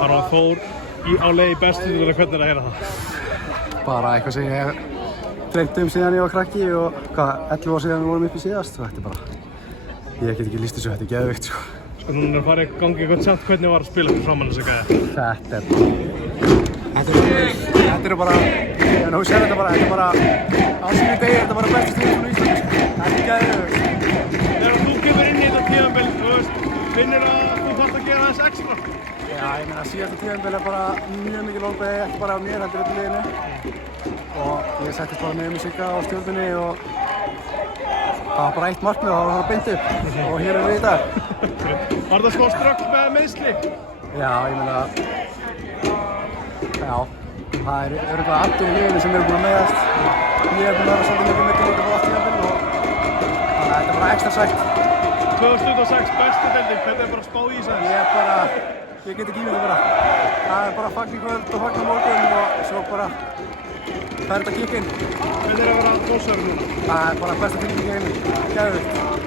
Aron Þór á leið í bestu hvernig er að heyra það? Bara eitthvað sem ég hef dreymt síðan ég var krakki og 11 ár síðan við vorum uppi síðast og þetta er bara, ég get ekki lýst þessu, þetta er geðveikt sko. Sko núna er farið í gangi eitthvað samt hvernig var að spila fyrir framan þessa gæja? Þetta er bara, en þú sér þetta bara, á sínu degi er þetta bara bestu stjórnum í Íslandi sko. Þetta er geðveikt. Þegar þú kemur inn í þetta tímabil, þú veist, finnir að þú þarft að gera þess extra? Já, ég meina síðasta tímabil er bara mjög mikið lóðbæði, ekki bara af mér, heldur öllu liðinu. Og ég settist bara með Sigga á stjórnunni og það var bara eitt markmið og það var bara beint upp og hér erum við í dag. Var það smá ströggl með meiðsli? Já, ég meina, já, það er örugglega allir í liðinu sem eru búin að meiðast. Ég er búin að vera svolítið mikið með líka á allt tímabil og þannig að þetta er bara ekstra sætt. 2006 bestu deildin, hvernig er bara að spá í þessu? Ég get ekki ímyndað bara. Það er bara fagn í kvöld og fagn á morgun og svo bara fer þetta að kikka inn. Hvernig er að vera bossari núna? Það er bara besta tilfinning í heimi. Geðveikt.